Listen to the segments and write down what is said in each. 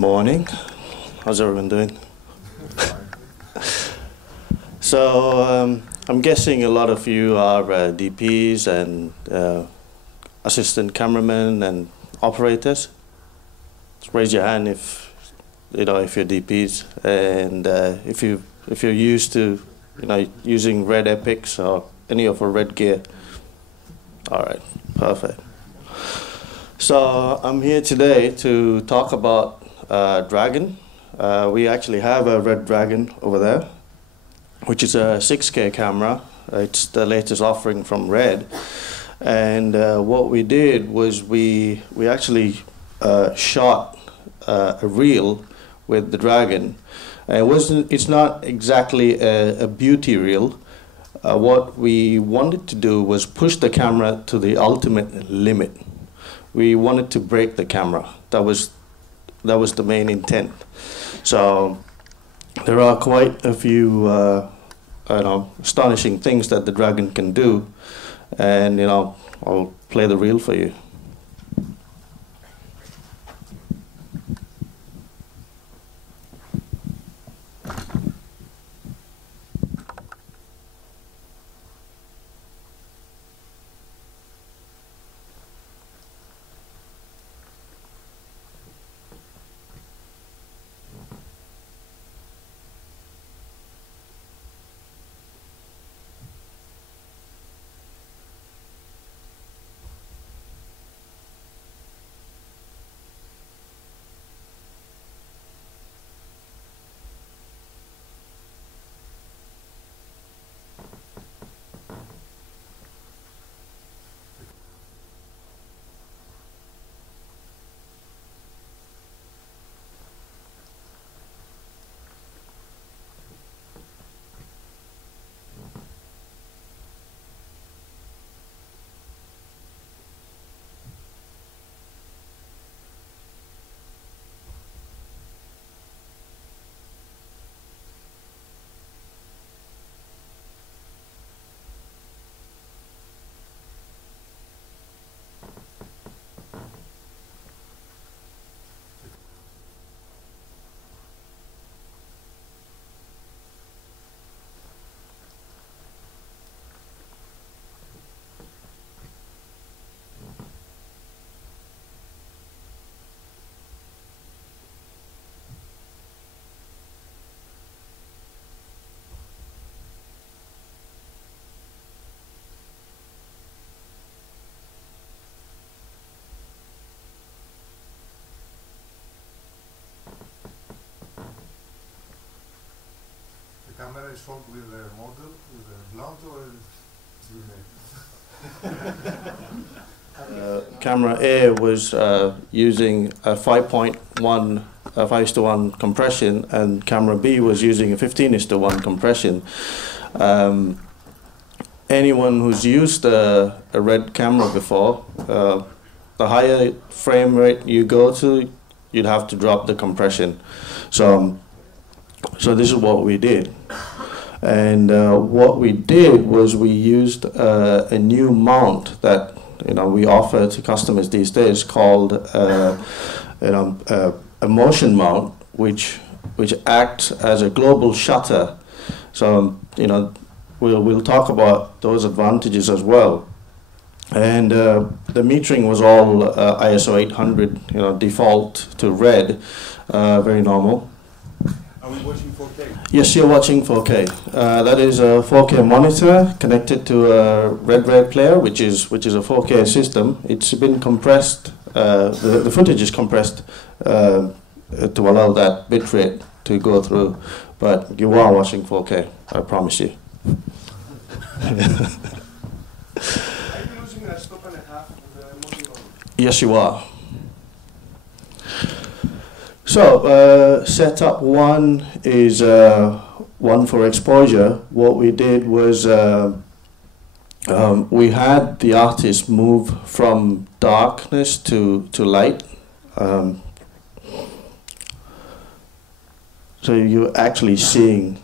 Morning. How's everyone doing? So I'm guessing a lot of you are DPs and assistant cameramen and operators. Just raise your hand if if you're DPs and if you're used to using red epics or any of our red gear. All right, perfect. So I'm here today to talk about Dragon. We actually have a Red Dragon over there, which is a 6K camera. It's the latest offering from Red. And what we did was we actually shot a reel with the Dragon. It's not exactly a beauty reel. What we wanted to do was push the camera to the ultimate limit. We wanted to break the camera. That was the main intent. So there are quite a few astonishing things that the Dragon can do, and I'll play the reel for you. The camera is shot with a model, with a blunt, or Camera A was using a 5.1 5:1 compression, and camera B was using a 15:1 compression. Anyone who's used a Red camera before, the higher frame rate you go to, you'd have to drop the compression. So this is what we did. And what we did was we used a new mount that we offer to customers these days called a motion mount, which acts as a global shutter. So we'll talk about those advantages as well. And the metering was all ISO 800, default to Red, very normal. Are we watching 4K? Yes, you're watching 4K. That is a 4K monitor connected to a Red player, which is a 4K system. It's been compressed. The footage is compressed to allow that bitrate to go through. But you are watching 4K, I promise you. Are you using a stop and a half with the module on? Yes, you are. So setup one is one for exposure. What we did was we had the artist move from darkness to light. So you're actually seeing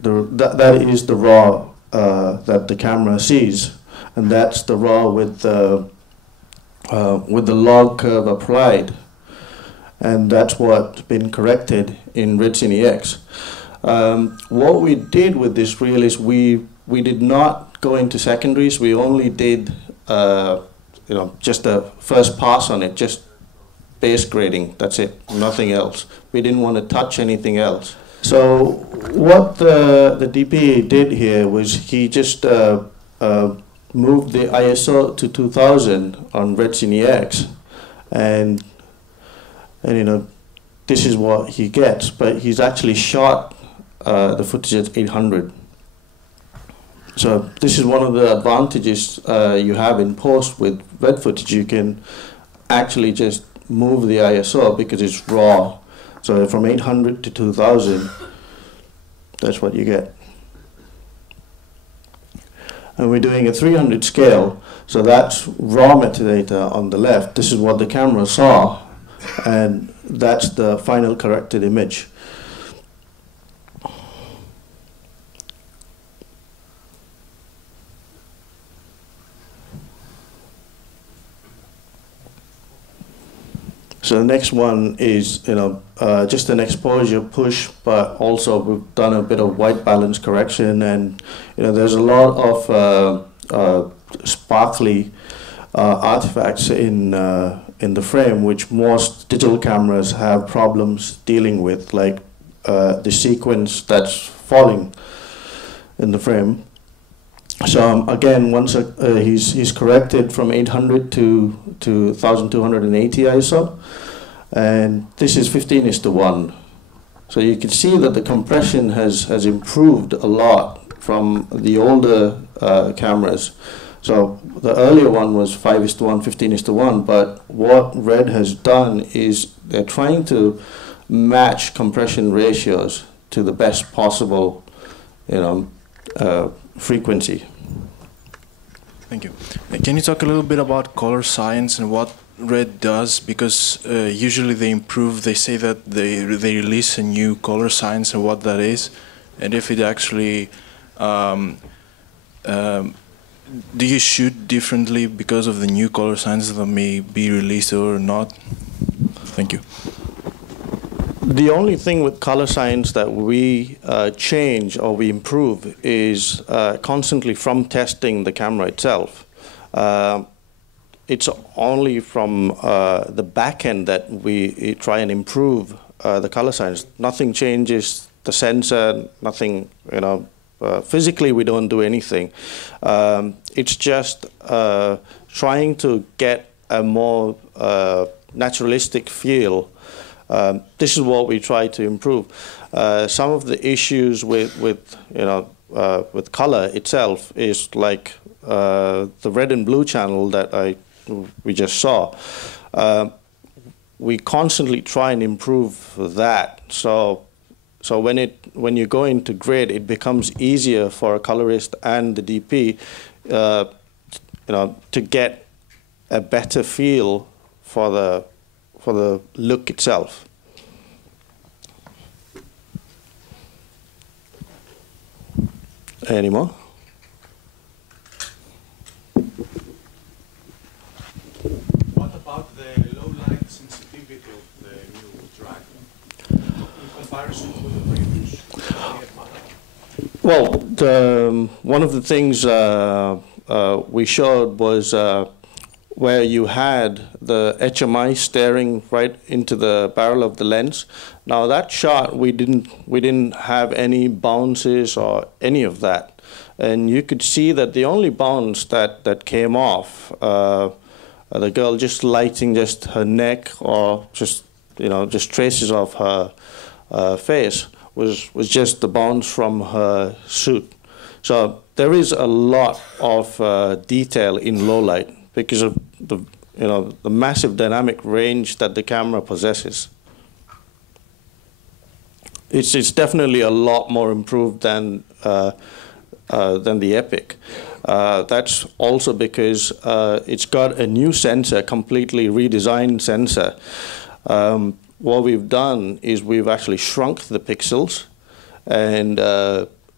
that is the raw that the camera sees, and that's the raw with the log curve applied. and that's what's been corrected in Red Cine X. What we did with this reel is we did not go into secondaries. We only did just a first pass on it, just base grading. That's it, nothing else. We didn't want to touch anything else. So what the DP did here was he just moved the ISO to 2000 on Red Cine X, and this is what he gets. But he's actually shot the footage at 800. So this is one of the advantages you have in post with red footage. You can actually just move the ISO because it's raw. So from 800 to 2000, that's what you get. And we're doing a 300 scale, so that's raw metadata on the left. This is what the camera saw, and that's the final corrected image. So the next one is, just an exposure push, but also we've done a bit of white balance correction, and there's a lot of sparkly artifacts in the frame, which most digital cameras have problems dealing with, like the sequence that's falling in the frame. So again, once he's corrected from 800 to 1280 ISO, and this is 15:1. So you can see that the compression has improved a lot from the older cameras. So the earlier one was 5:1, 15:1, but what Red has done is they're trying to match compression ratios to the best possible, frequency. Thank you. Can you talk a little bit about color science and what Red does? Because usually they say that they release a new color science and what that is, and if it actually do you shoot differently because of the new color science that may be released or not? Thank you. The only thing with color science that we change or we improve is constantly from testing the camera itself. It's only from the back end that we try and improve the color science. Nothing changes the sensor, nothing, physically we don't do anything. It's just trying to get a more naturalistic feel. This is what we try to improve. Some of the issues with color itself is like the red and blue channel that we just saw. We constantly try and improve that. So when you go into grid, it becomes easier for a colorist and the DP, to get a better feel for the look itself. Any more? What about the low light sensitivity of the new drag in comparison with the previous? Well, one of the things we showed was where you had the HMI staring right into the barrel of the lens. Now that shot, we didn't have any bounces or any of that, and you could see that the only bounce that came off, the girl just lighting just her neck or just traces of her face was just the bounce from her suit. So there is a lot of detail in low light because of the massive dynamic range that the camera possesses. It's definitely a lot more improved than the Epic. That's also because it's got a new sensor, completely redesigned sensor. What we've done is we've actually shrunk the pixels, and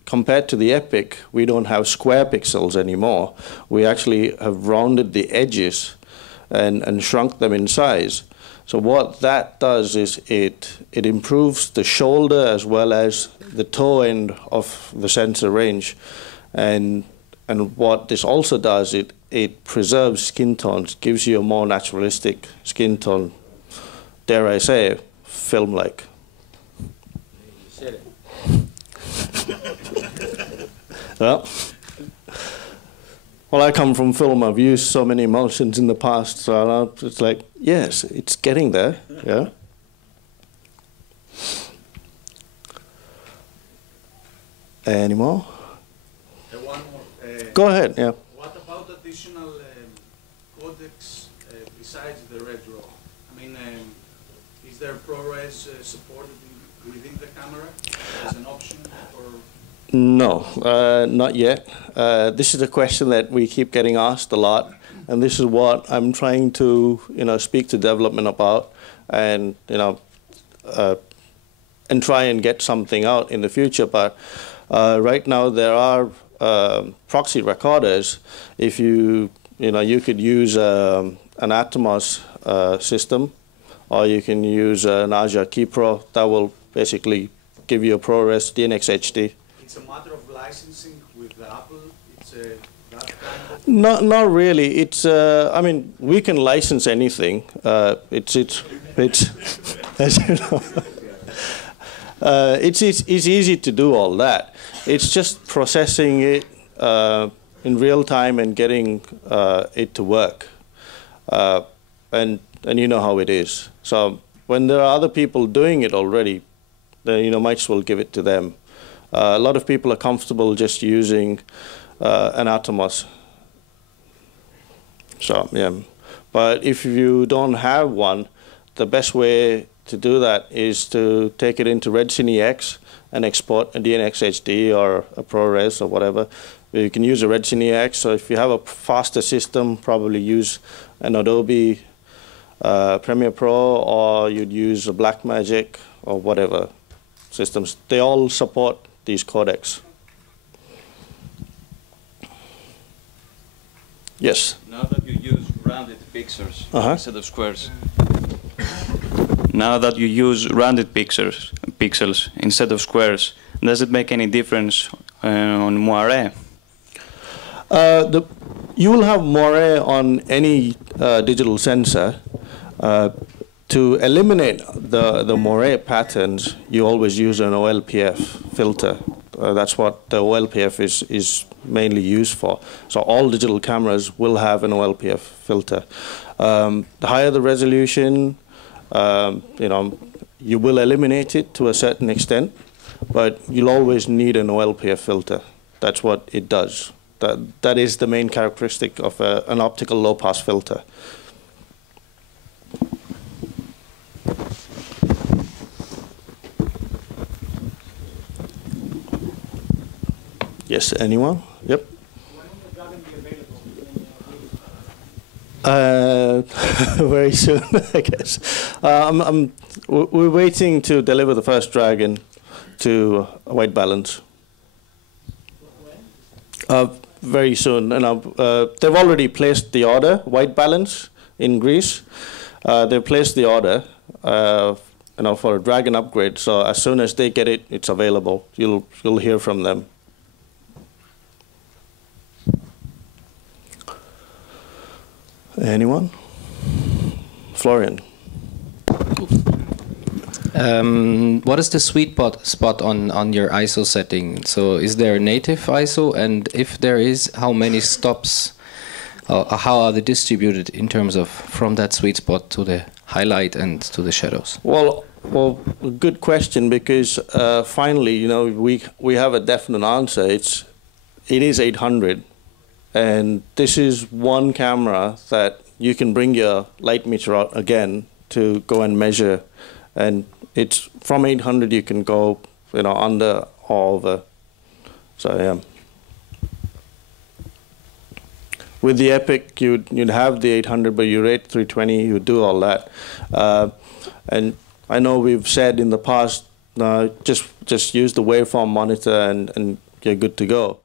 compared to the Epic, we don't have square pixels anymore. We actually have rounded the edges and shrunk them in size. So what that does is it improves the shoulder as well as the toe end of the sensor range. And what this also does, it preserves skin tones, gives you a more naturalistic skin tone, dare I say, film-like. Well, I come from film. I've used so many emulsions in the past, so it's like, yes, it's getting there. Yeah. Any more? One more. Go ahead. Yeah. What about additional codecs besides the red draw? I mean, is there ProRes supported within the camera as an option? Or No, not yet. This is a question that we keep getting asked a lot, and this is what I'm trying to, speak to development about, and and try and get something out in the future. But right now there are proxy recorders. If you could use an Atomos system, or you can use an IAGA KeyPro that will basically give you a ProRes DNX HD. it's a matter of licensing with Apple? It's that kind of... Not really. It's I mean, we can license anything. It's as you know, it's easy to do all that. It's just processing it in real time and getting it to work. And you know how it is. So when there are other people doing it already, then might as well give it to them. A lot of people are comfortable just using an Atomos. So yeah, but if you don't have one, the best way to do that is to take it into Red Cine X and export a DNX HD or a ProRes or whatever. You can use a Red Cine X. So if you have a faster system, probably use an Adobe Premiere Pro, or you'd use a Blackmagic or whatever systems. They all support these codecs. Yes? Now that you use rounded pixels instead of squares. Now that you use rounded pixels instead of squares, does it make any difference on moire? You will have moire on any digital sensor. To eliminate the moire patterns, you always use an OLPF filter. That's what the OLPF is mainly used for. So all digital cameras will have an OLPF filter. The higher the resolution, you will eliminate it to a certain extent, but you'll always need an OLPF filter. That's what it does. That is the main characteristic of an optical low-pass filter. Yes, anyone? Yep. When will the Dragon be available? Very soon, I guess. We're waiting to deliver the first Dragon to White Balance. When? Very soon. And they've already placed the order, White Balance in Greece. They've placed the order for a Dragon upgrade. So as soon as they get it, it's available. You'll hear from them. Anyone? Florian. What is the sweet spot on your ISO setting? So is there a native ISO, and if there is, how many stops? How are they distributed in terms of from that sweet spot to the highlight and to the shadows? Well, good question, because finally, we have a definite answer. It is 800. And this is one camera that you can bring your light meter out again to go and measure. And it's from 800 you can go, under or over. So yeah. With the Epic, you'd have the 800, but you rate 320, you do all that. And I know we've said in the past, just use the waveform monitor and you're good to go.